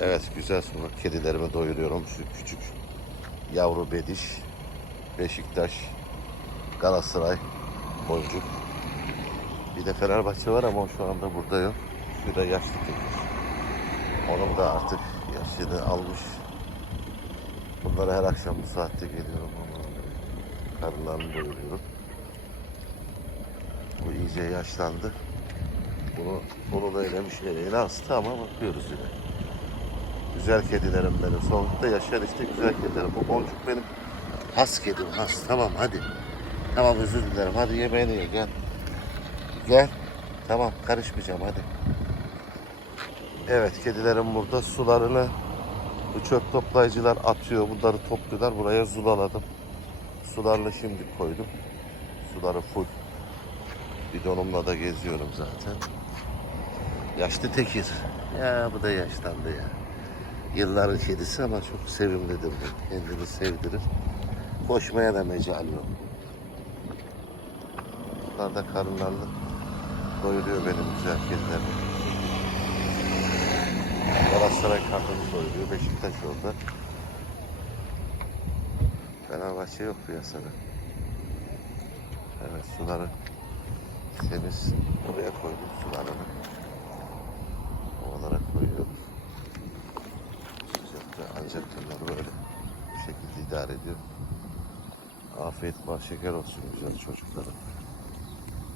Evet güzel sokak kedilerimi doyuruyorum. Şu küçük yavru bediş. Beşiktaş, Galatasaray, Boncuk. Bir de Fenerbahçe var ama şu anda burada yok. Şurada yaşlı tekir. Onun da artık yaşını almış. Bunlara her akşam bu saatte geliyorum. Karınlarını doyuruyorum. Bu iyice yaşlandı. Bunu, bunu da elemiş eleğine astı ama bakıyoruz yine. Güzel kedilerim benim. Soğukta yaşayan işte güzel kedilerim. Bu boncuk benim has kedim has. Tamam hadi. Tamam özür dilerim. Hadi yemeğini ye gel. Gel. Tamam karışmayacağım hadi. Evet kedilerim burada. Sularını bu çöp toplayıcılar atıyor. Bunları topluyorlar. Buraya zulaladım. Sularını şimdi koydum. Suları full. Bidonumla da geziyorum zaten. Yaşlı tekir. Ya bu da yaşlandı ya. Yılların kedisi ama çok sevimlidir. Kendini sevdirir. Koşmaya da mecal yok. Bunlar da karınlarını doyuruyor benim güzel kedilerim. Galatasaray karnını doyuruyor. Beşiktaş orada. Fenerbahçe yok piyasada. Evet suları temiz. Buraya koydum sularını. Bunları böyle bu şekilde idare ediyor. Afiyet bal şeker olsun güzel çocuklarım.